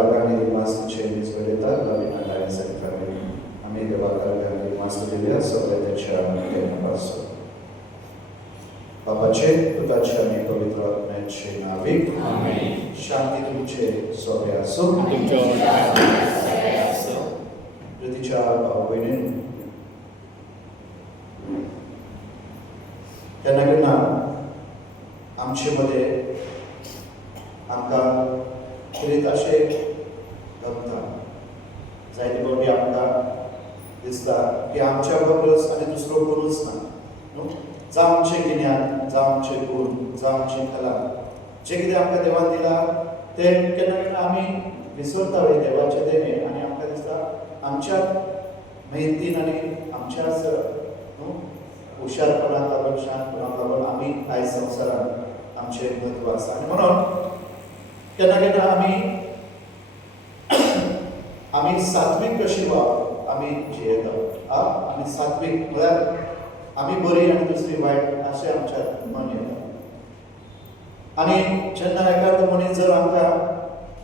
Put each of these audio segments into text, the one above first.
Gargani Master Changes Vedita, Lavina Dias and Family. Amiga Gargani Master Divya, so let the chairman also. Babaचे तुझ्या आणि पवित्र आत्म्याचे नावे आमेन. शांती तुमचे सोबत असो. प्रीतीच्या भाऊ बहिणींनो, केन्ना केन्ना आमचे मध्ये आमकां कितें अशें गमता जायते फावटी आमकां दिसता की आमच्या बरोबर आनी दुसरो कोणूच ना. जावं आमचें गिन्यान, जावं आमचें गुण, जावं आमची कला, जें कितें आमकां देवान दिलां तें केन्ना केन्ना आमी विसरता हे देवाचें देणें आनी आमकां दिसता आमच्याच मेहनतीन आनी आमच्याच हुशारपणाक लागून, शांतपणाक लागून आमी आयज संवसारांत आमचें म्हत्व आसा. आनी म्हणून केन्ना केन्ना आमी सात्वीक कशी आमी जियेता. आमी सात्वीक म्हळ्यार आमी बरी आनी दुसरी वायट अशें आमच्यात मन येता. आनी जेन्ना एखादो मनीस जर आमकां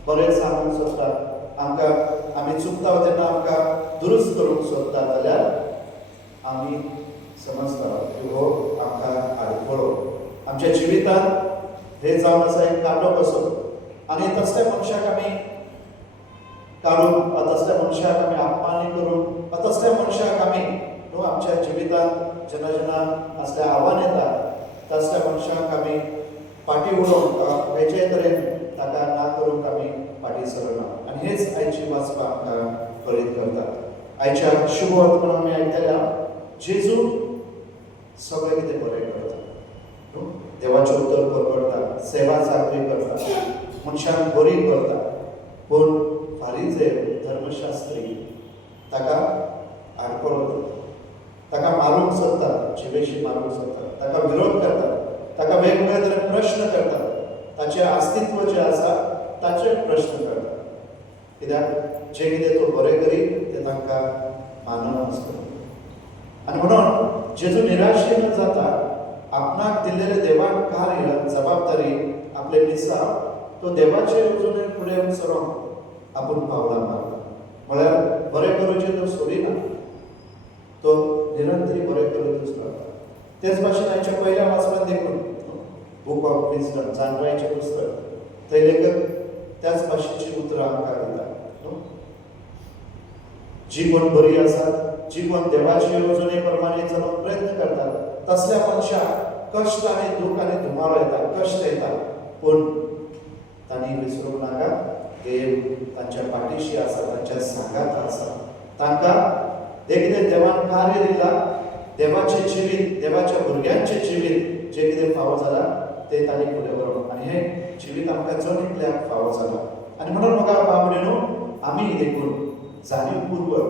बरें सांगूंक सोदता, आमकां आमी चुकता तेन्ना आमकां दुरुस्त करूंक सोदता जाल्यार आमी समजता की हो आमकां आडखळो आमच्या जिवितांत हे जावन आसा एक कांटो कसो. आनी तसल्या मनशाक आमी काडून, तसल्या मनशाक आमी अपमान करून, तसल्या मनशाक आमी आमच्या जिवितांत जेन्ना जेन्ना असले आव्हान येता तसल्या मनशाक आमी फाटी उडोवंक खंयचे तरेन ताका ना करूंक आमी फाटी सरना. आनी हेच आयची वाचपां आमकां प्रेरीत करता. आयच्या शुभ वर्तमान आमी आयकतल्या जेजू सगळें कितें बरें करता, देवाचें उतर करता, सेवा चाकरी करता, मनशांक बरी करता. पूण फारीजे धर्मशास्त्री ताका आडखळ करता, ताका मारूंक सोदता, जिवेशी मारूंक सोदता, ताका विरोध करता, ताका वेगवेगळे तरेन प्रश्न करता, ताचें अस्तित्व जें आसा ताचेर प्रश्न करता. कित्याक जें कितें तूं बरें करी तें तांकां माननासता. आनी म्हणून जेजू निराशेन जाता, आपणाक दिल्लेलें देवान कार्य, जबाबदारी, आपले दिसा तो देवाचे येवजणे फुडें सरोंक आपूण पावलां मारता. म्हळ्यार बरें करूचें तो सोडिना, तो निरंतरी बरें करूच रावता. तेच भाशेन आयच्या पयल्या वाचपांत देखून बूक ऑफ विजडम, जानवायेचें पुस्तक, थंय लेखक त्याच भाशेची उतरां आमकां दिता. जी कोण बरी आसात, जी कोण देवाचे येवजणे प्रमाणे चलोवंक प्रयत्न करतात, तसल्या मनशाक कश्ट आनी दूख आनी धुमारो येता, कश्ट येता. पूण तांणी विसरूंक नाका, देव तांच्या फाटीशी आसा, तांच्या सांगात आसा. तांकां देखीक देवान कार्य दिलां, देवाचें जिवीत, देवाच्या भुरग्यांचें जिवीत जें कितें फावो जालां तें तांणी फुडें व्हरोंक. आनी हें जिवीत आमकां चड इतल्याक फावो जालां. आनी म्हणून म्हाका बाबडेनो आमी देखून जाणीवपूर्वक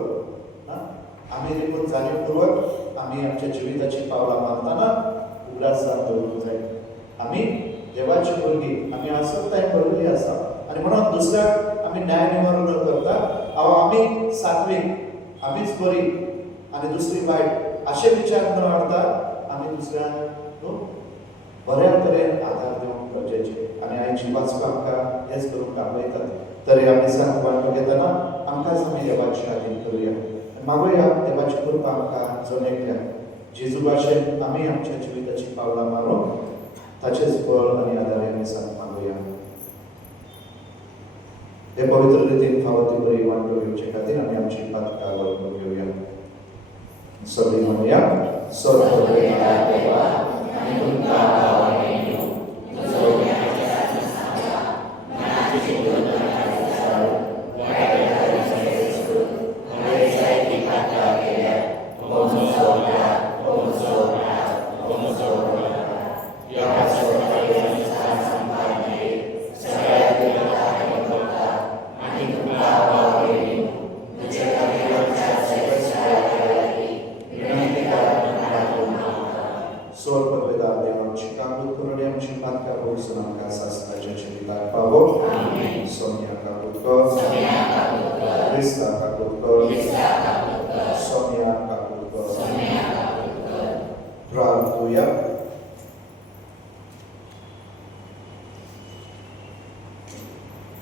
आमी आमच्या जिविताची पावलां मारतना उगडास दवरूंक जाय. आमी देवाची भुरगीं, आमी आसक्ताय भरलेली आसा. आनी म्हणून दुसऱ्याक आमी न्याय निवारण न करता आमी सात्वीक, आमीच बरी आनी दुसरी वायट अशे विचार न हाडटा आमी दुसऱ्यांक बऱ्या तरेन आदार दिवंक गरजेचें. आनी आयची वाचपां आमकां हेच करूंक आपयतात. तरी आमी सांग वांटो घेतना आमकांच आमी देवाची आदीन करुया, मागुया देवाची कृपा आमकां जनेकल्याक जेजू भाशेन आमी आमच्या जिविताची पावलां मारूंक ताचेच बळ आनी आदार आमी सांग मागुया. हे पवित्र रितीन फावो ती बरी वांटो घेवचे खातीर आमी आमची पातकां वळखून घेवया. सगळीं म्हणुया, स्वर्गदेवा देवा आनी तुमकां आवाहनेनो तुजो ज्ञानाच्या संस्था मनाची गुणधर्म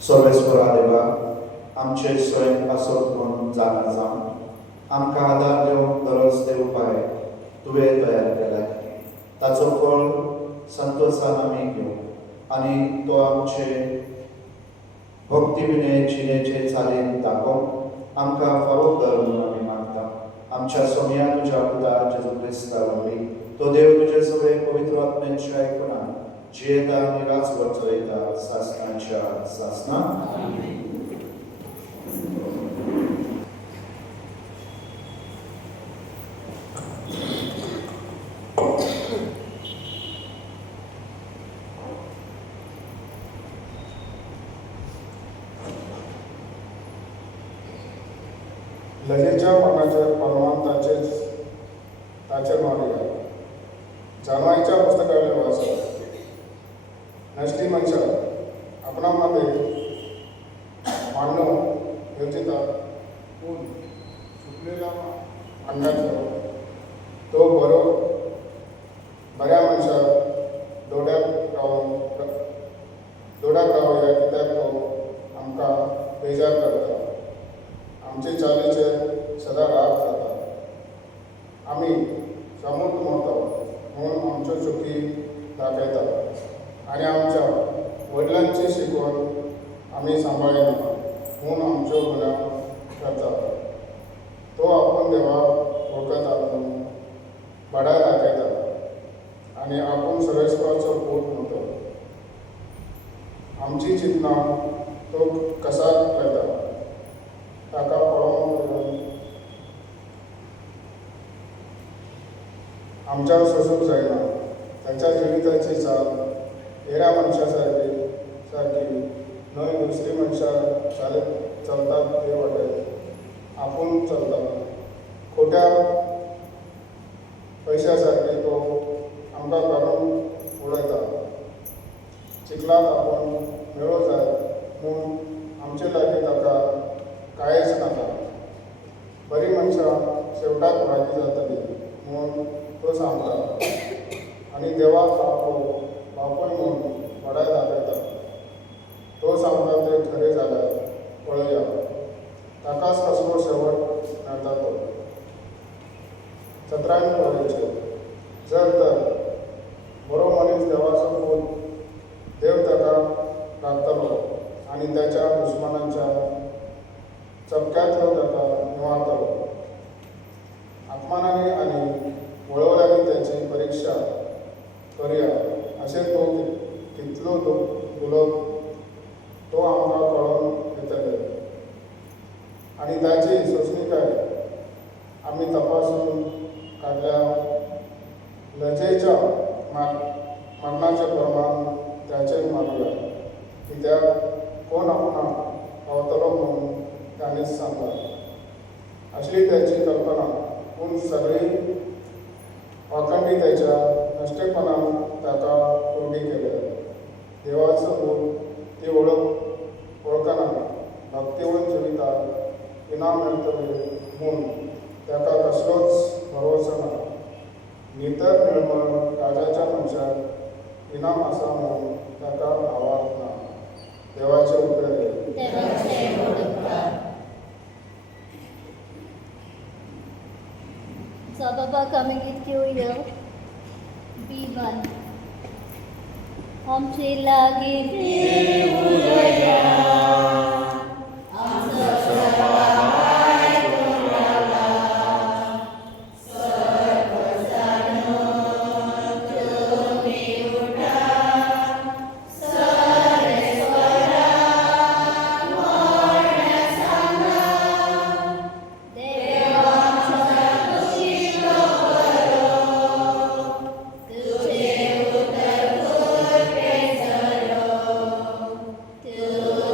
सर्वेश्वरा देवा आमचे स्वयं आसोत म्हूण जाणा जावन आमकां आदार दिवंक दररोज ते उपाय तुवें तयार केल्यात. ताचो फळ संतोशान आमी घेवं आनी तो आमचे भक्ती विनय जिणेचे चालीन दाखोवंक आमकां फावो कर म्हणून आमी मागता. आमच्या सोम्या तुज्या पुता जेजू क्रिस्ता वरवीं तो देव तुजे सगळे पवित्र आत्म्याच्या आयकुनान जियेता आनी राजवट चलयता सासणाच्या सासना. लजेच्या मरणाचेर परमान ताचेर मारूया. जानवाईच्या पुस्तकावेले वाचप. नश्टी मनशां आपणा मध्ये मांडणो योजिता पूण चुकलेला मांडण्याचो तो बऱ्या मनशाक दोड्याक रावया कित्याक तो आमकां बेजार करता. आमचे चालीचेर सदां राग जाता. आमी समूत मोडटा म्हणून आमच्यो चुकी दाखयता आनी आमच्या वडिलांची शिकवण आमी सांबाळिना म्हणून आमच्यो गुन्या करता. तो आपूण देवाक वळखता म्हणून बडाय दाखयता आनी आपूण सर्वेस्पराचो पूत म्हणटा. आमची चिंतनां तो कसा करता ताका पळोवंक आमच्यावर सोसूंक जायना. ताच्या जिविताची चाल हेऱ्या मनशा सारकी न्हय. दुसरी मनशां चलतात ते वाटेन आपूण चलता. खोट्या पयशा सारकी तो आमकां काडून उडयता. चिखलात आपूण मेळो जाय म्हूण आमचे लागीं ताका कांयच नाका. बरी मनशां शेवटाक म्हायती जातली म्हूण तो सांगता आनी देवाक बापूय म्हूण बडाय दाखयता. तो सांगता ते खरें जाल्यार पळया. ताकाच कसलो शेवट मेळटा तो. 17 वरेचेर जर तर बरो मनीस देवाचो पूत देव ताका लागतलो आनी त्याच्या दुश्मनांच्या चपक्यांतलो ताका निवारतलो. अपमानांनी आनी वळवल्यांनी त्याची परीक्षा करया अशें तो कितलो उलोवप तो आमकां कळोवन येतले आनी ताची सोंसणीकाय आमी तपासून काडल्या. लजेच्या मरणाचें प्रमाण त्याचेर मारूया कित्याक कोण आपणाक पावतलो म्हणून ताणेंच सांगला. असली त्याची कल्पना पूण सगळी वाखंडी त्याच्या नश्टेपणान ताका उर्बी केल्या. देवाचो पूत ती वळखना भक्तिवंत जिविताक इनाम मेळटलें म्हूण ताका कसलोच भरवसो ना. नितर निर्मळ राजाच्या मनशाक इनाम आसा म्हूण ताका आवाज ना. देवाचे उतर So, Baba, coming with you here. B1. आमचे लागे देऊया To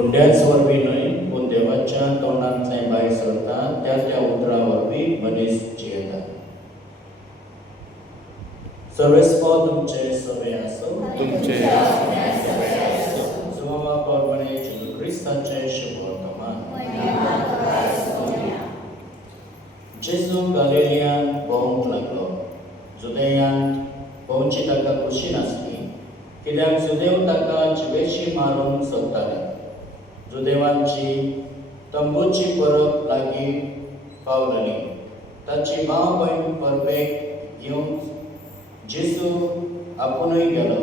हुंड्याच वरवीं न्हय पूण देवाच्या तोंडांतलें भायर सरता त्या त्या उतरा वरवीं मनीस जियेता. सर्वेस्पो तुमचे सभे आसो. तुमचे सुवाळा प्रमाणे जेजू क्रिस्ताचे शुभ वर्तमान. जेजू गलिलियांत भोंवंक लागलो. जुदेयांत भोंवची ताका खुशी नासली, कित्याक जुदेव ताका जिवेशी मारूंक सोदताले. जुदेवांची तंबूची परब लागीं पावलली. ताची भाव भयण परबेक घेवंक जेजू आपुणूय गेलो.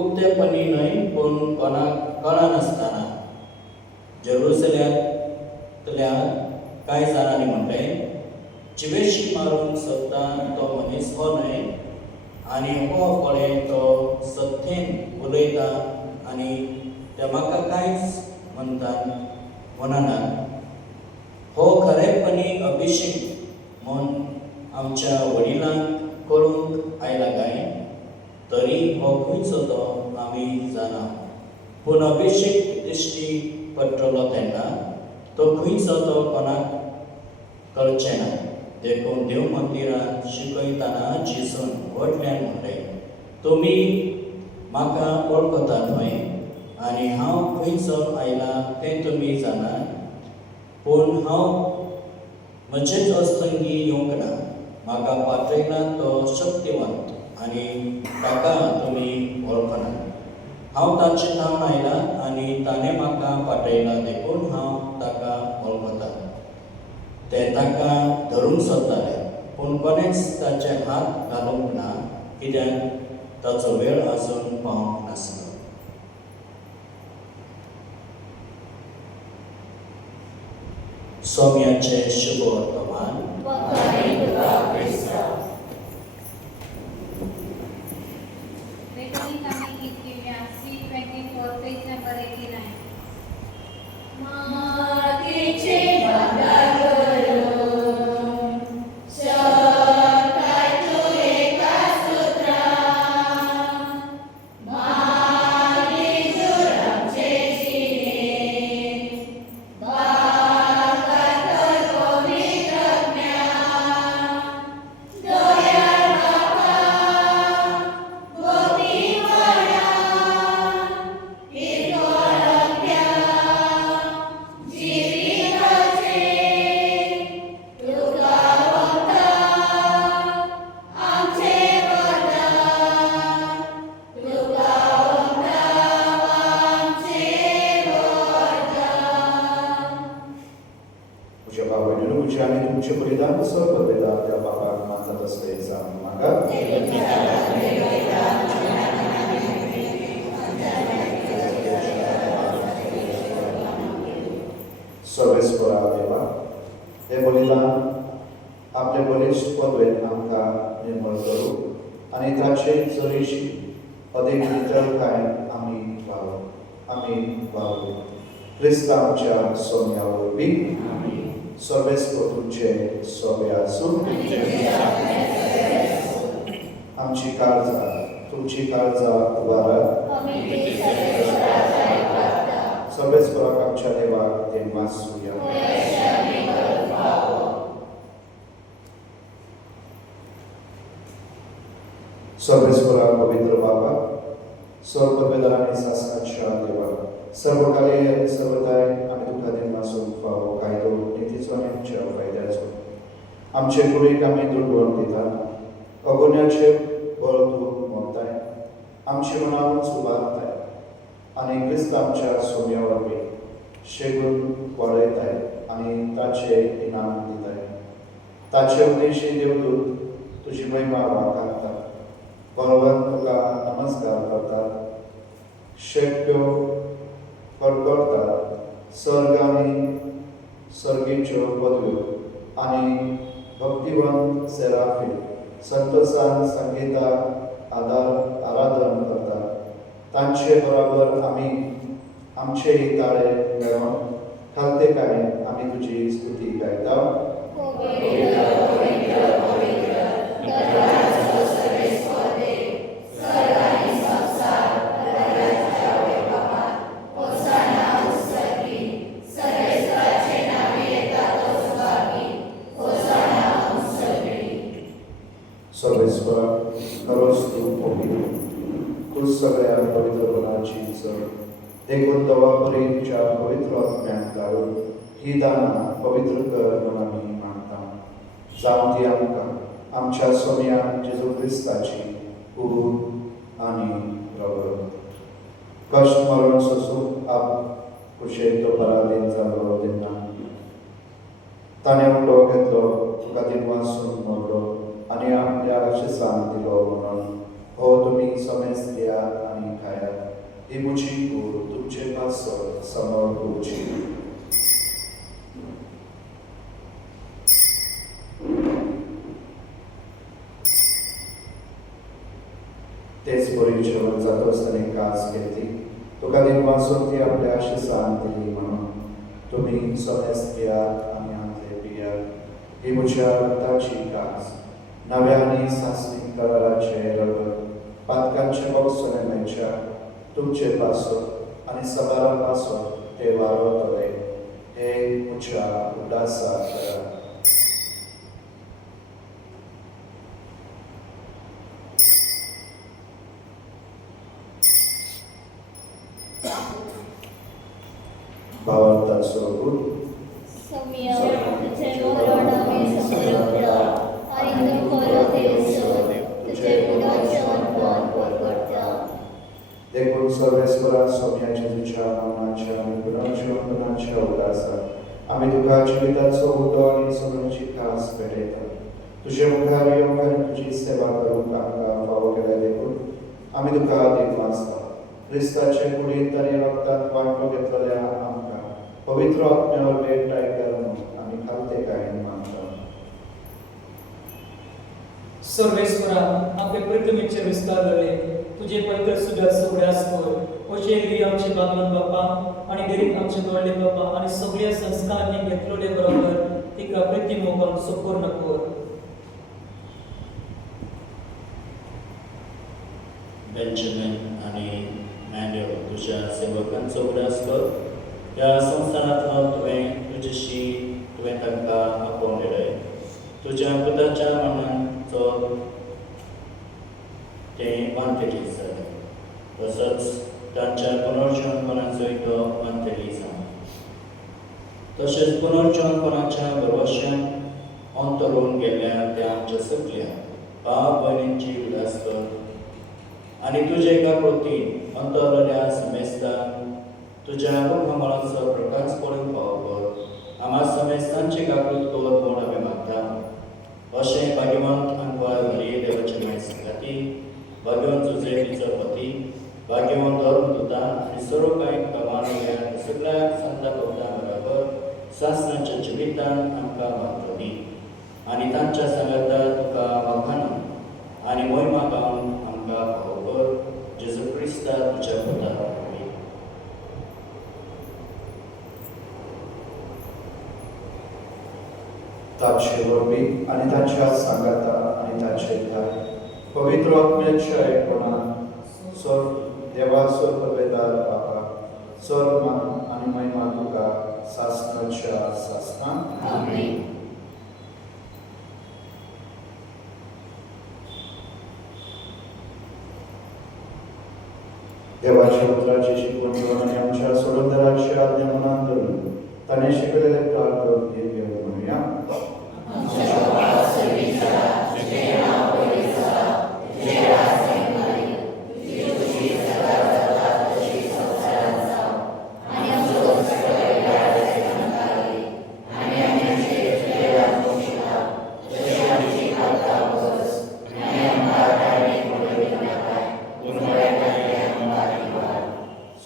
उक्तेपणी न्हय पूण कोणाक कळनासतना जेरुसलेमांतल्यान कांय जाणांनी म्हणलें, जिवेशी मारूंक सोदता तो मनीस हो न्हय, आनी हो पळय तो सत्तेन उलयता आनी ते म्हाका कांयच म्हणनात. हो खरेपणी अभिषेक म्हूण आमच्या वडिलांक कळूंक आयला काय, तरी हो खंयचो तो आमी जाणा. पूण अभिषेक दिश्टी पडटलो तेन्ना तो खंयचो तो कोणाक कळचें ना. देखून देव मंदिरांत शिकयतना जेजून व्हडल्यान म्हणलें, तुमी म्हाका वळखता न्हय, आनी हांव खंयचो आयला तें तुमी जाणात. पूण हांव म्हजेच अस्तंगी येवंक ना. म्हाका पातळयला तो शक्तिवंत आनी ताका तुमी वळखनात. हांव ताचे थावन आयला आनी ताणें म्हाका पाठयला, देखून हांव ताका वळखतां. ते ताका धरूंक सोदताले, पूण कोणेच ताचे हात घालूंक ना, कित्याक ताचो वेळ आजून पावंक नासलो. सोम्याचे शुभ वर्तमान. Recording coming in Kenya, C24, page number 89. आनी तुमचे बलिदान कसो बलिदान त्या बापाक मानता तसलें जावं म्हाका. सर्वेस्परा देवा, हे बलिदान आपले बलिश्ट पदवेन आमकां निर्मळ करूं आनी ताचे चडशी अदीक नितळकाय आमी वावरूं. क्रिस्ता आमच्या सोम्या वरवीं सर्वेस्पो तुमचे सोबे आसूं. आमची काळजां तुमची काळजां उबारात. सर्वेस्पराक आमच्या देवाक ते मासूया. सर्वेस्परा पवित्र बाबा, सर्व पदवेदारांनी शासनाच्या देवा, सर्व कार्य सर्वदाय आमी तुका दिनासून फावो कायदो नितीचो आनी आमच्या फायद्याचो आमचे कुडीक आमी दुडवण दिता. अगोन्याचे बळ तूं मोगताय, आमचे मनांत सुबारताय आनी क्रिस्त आमच्या सोम्या वरवीं शेगून वाडयताय आनी ताचे इनाम दिताय. ताचे उद्देशी देवदूत तुजी महिमा वाखाणटा. बरोबर तुका नमस्कार करतात. शेप्यो कडकडतात. सर्ग आनी सर्गीच्यो पदव्यो आनी भक्तिवंत सेराफी संतोषान संगीताक आराधन करतात. तांचे बरोबर आमी आमचेय ताळे मेळोन खालतेकाय आमी तुजी स्तुती गायता. सर्व सर्वेश्वर खरोच तू पवित्र, तू सगळ्या पवित्र गुणाची चड, देखून तवा परीच्या पवित्र आत्म्याक घालून ही दाना पवित्र कर म्हणून आमी मागता. जावं ती आमकां आमच्या सोम्यान जेजू क्रिस्ताची खूब आनी प्रबळ. कश्ट मरण सोसून आप कुशेक तो पराधीन जालो तेन्ना ताणें उडो घेतलो, तुका दिनवासून मोडलो आनी आपल्या आशिसान दिलो म्हणून हो तुमी समेज घेयात आनी खायात. ही म्हजी कूड तुमचे पासर समोर उरची. तेच बरी जेवण जाता आसतना कास घेतली, तुका दिनवासून ती आपल्या आशिसान दिली म्हणून तुमी समेज घेयात आनी हातले पियात. ही म्हज्या रक्ताची कास, नव्या आनी सासणीक कराराचे रगत, पातकांचे भोगसणेच्या तुमचे पासर आनी सबारा पासर ते वारवतले. हे म्हज्या उदासा करा. भावार्थाचो गुण सौम्य तुझे मरण आम्ही समजता आणि तू खरो देवसो तुझे गुणाचो अनमोल परगडता. देखून सर्वेश्वरा सौम्याच्या तुझ्या नामाच्या आनी गुणाच्या गुणाच्या उदासात आमी तुका जिविताचो उदो आनी सगळ्यांची खास भेटयता. तुजे मुखार येवंक आनी तुजी सेवा करूंक आमकां फावो केल्या देखून आमी तुका दिनवासता. क्रिस्ताचे कुडींत आनी रगतांत वांटो घेतलेल्या आमकां पवित्र आत्म्यावर भेट कर म्हणून आमी खालते कायन मागता. सर्वेश्वरा आपले प्रतिमेचे विस्तार जाले, तुझे पवित्र सुद्धा सगळ्यास कर. अशे गिरी आमचे बागवन बापा आणि गिरीक आमचे दोडले बापा आणि सगळ्या संस्कारांनी घेतलेले बरोबर तिका प्रतिमोपन सुपूर्ण कर. बेंजामिन आणि मॅन्युअल तुझ्या सेवकांचो उदास कर. ह्या संवसारांतलो तुवें तांकां आपोवलेले. तुज्या पुताच्या मनाचो तें बांदलेली जालें. तसोच तांच्या पुनर्जन्मपणाचोय तो बांदलेली जावं. तशेंच पुनर्जन्मपणाच्या भरवश्यान अंतरून गेल्या त्या आमच्या सगळ्या भाव भयणींची उदास कर. आनी तुजे एका कृतीन अंतरल्या समेस्तान तुज्या मुखमळाचो प्रकाश पडून फावो कर. आम्हा समेस्तांची काकूत कर म्हूण आमी मागता. अशें भाग्यवंत आंकवार घरी देवाचे माय संगाती, भाग्यवंत तुजे तिचो पती, भाग्यवंत धर्मदूता आनी सर्व कांय कामांतल्या सगळ्या संतां भक्तां बरोबर सासणाच्या जिवितान आमकां वागतली. आनी तांच्या सांगाता तुका वखाणां आनी मोहिमा गावन आमकां फावो कर. जेजू क्रिस्ता तुज्या पुतार आमी. ताचे वरवीं आनी ताच्या सांगाता आनी ताचे ध्यान पवित्र आत्म्याच्या एकपणान देवा सर्ववेदार बापा सर्वमान आनी महिमा तुका सासणाच्या सासणां. आमेन. देवाच्या उतराची शिकवण घेऊन आनी आमच्या सोडोंदराची आज्ञा मनांत धरून ताणें शिकयलेले प्रार्थना दिव्य म्हणुया.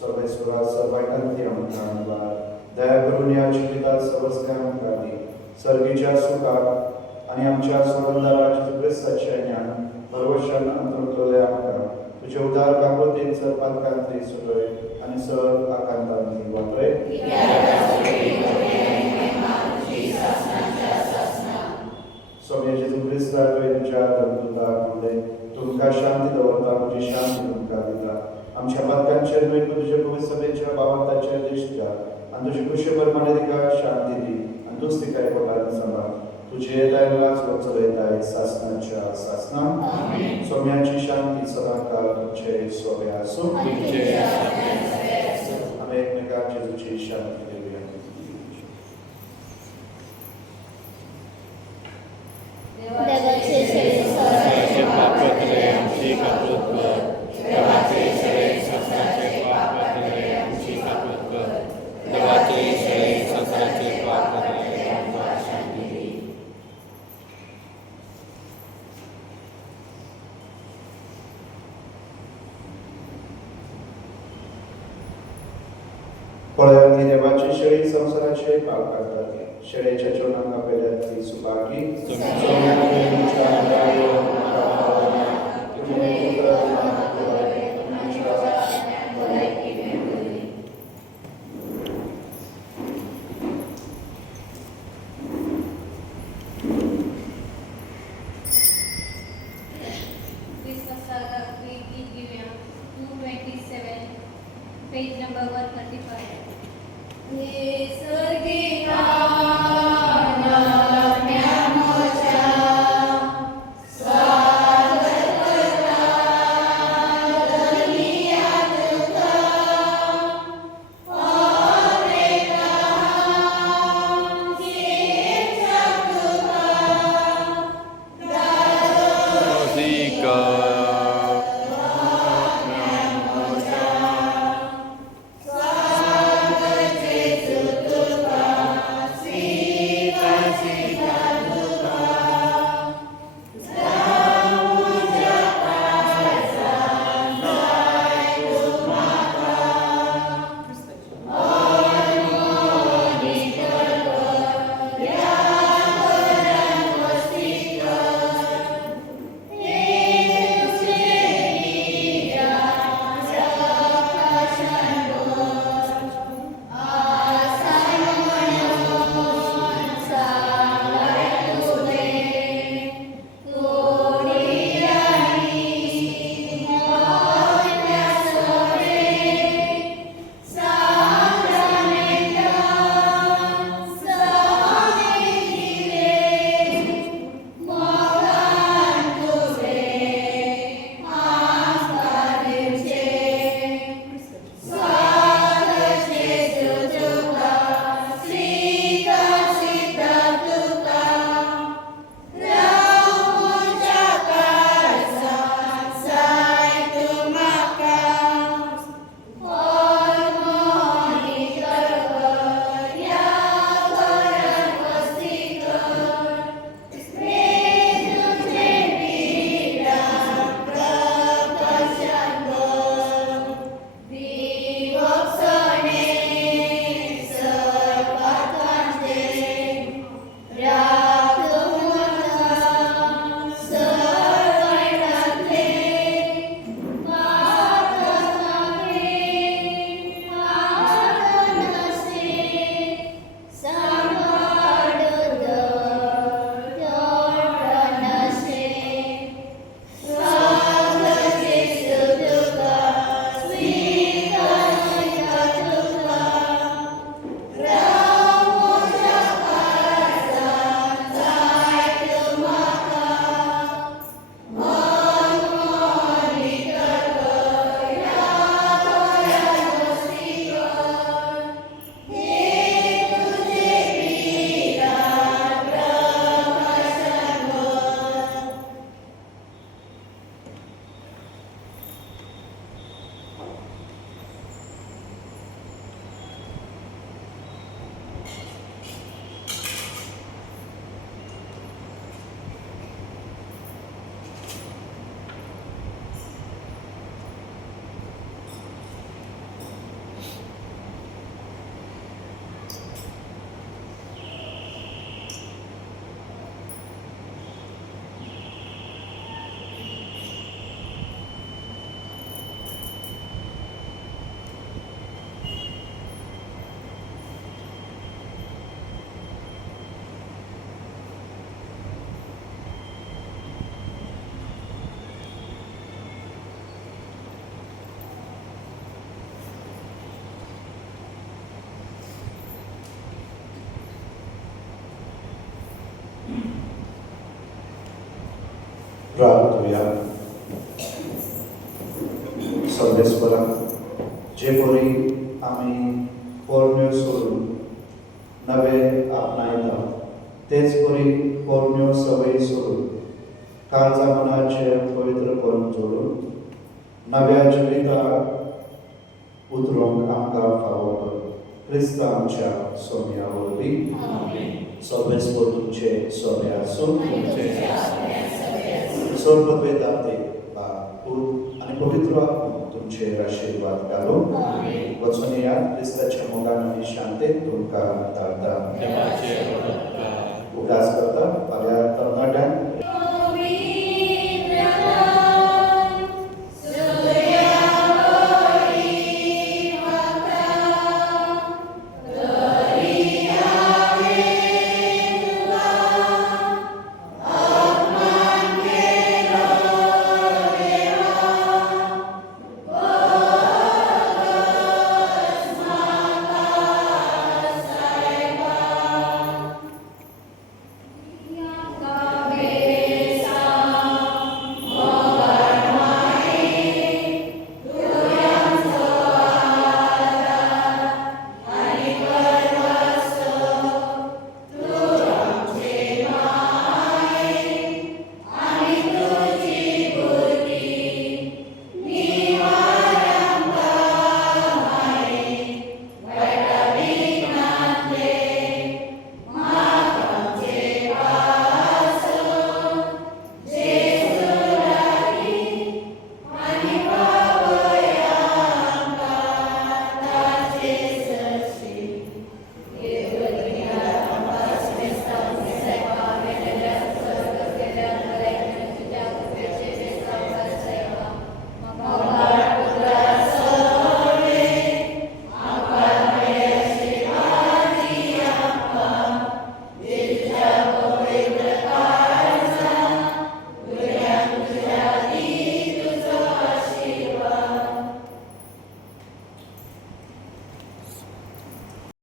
सर्वेश्वरा सर्वांकांती आमकां दया करून या जिवितात सर्वस्कांक काढली सर्गीच्या सुखाक आनी आमच्या सोडोंदराच्या क्रिस्ताचे ज्ञान भरवशान अंतरतले आमकां तुजे उदार काकुतीन सर्पांकांतली सुटय आनी सर आकांतांतली वापरय. सगळे जेजू क्रिस्ता तुज्या धर्मदूताक म्हणले तुमकां शांती दवरता म्हजी शांती तुमकां दिता. आमच्या पातकांचेर न्हय तुजे पवित्र सभेच्या भावार्थाचेर दिश्ट घाल आनी तुजे कुशे प्रमाणे तिका शांती दी आनी तूंच तिका एकोपान सांबाळ. तुझे येतायलाच चलयताय सासनाच्या सासनान सोम्याची शांती सदाकाळ तुमचे सोबे आसूं आमी एकमेकांक जेजूची शांती दिवया. देवाचे शरीर संसाराचे पाप पापले आमची कापूत कर. देवाचे शरीर संसाराचे पापले आमची कापूत कर. देवाचे शरीर संसाराचे पापले आमकां शांती दी. पळय ती देवाची शेळी संसाराचे पाप काढतात. शेळेच्या चरणांक आपल्यातली सुपाकी क्रिसमसाला गीत घेऊया 227 पेज नंबर 135. Música प्रार्थूया. सर्वेस्परा, जे बरी आमी पोरण्यो सोडून नवे आपणायता तेच बरी पोरण्यो सवयी सोडून काळजा मनाचे पवित्रपण जोडून नव्या जिविताक उतरूंक आमकां फावो कर. क्रिस्त आमच्या सोम्या वरवीं सर्वेस्पर तुमचे सोमे आसूं. सर्वत्वे दाते पूत आनी पवित्र तुमचे आशीर्वाद घालून वचून या क्रिस्ताच्या मोगान आनी शांतेत तुमकां धाडटा. उदास करता फाल्यां तरणाट्यांक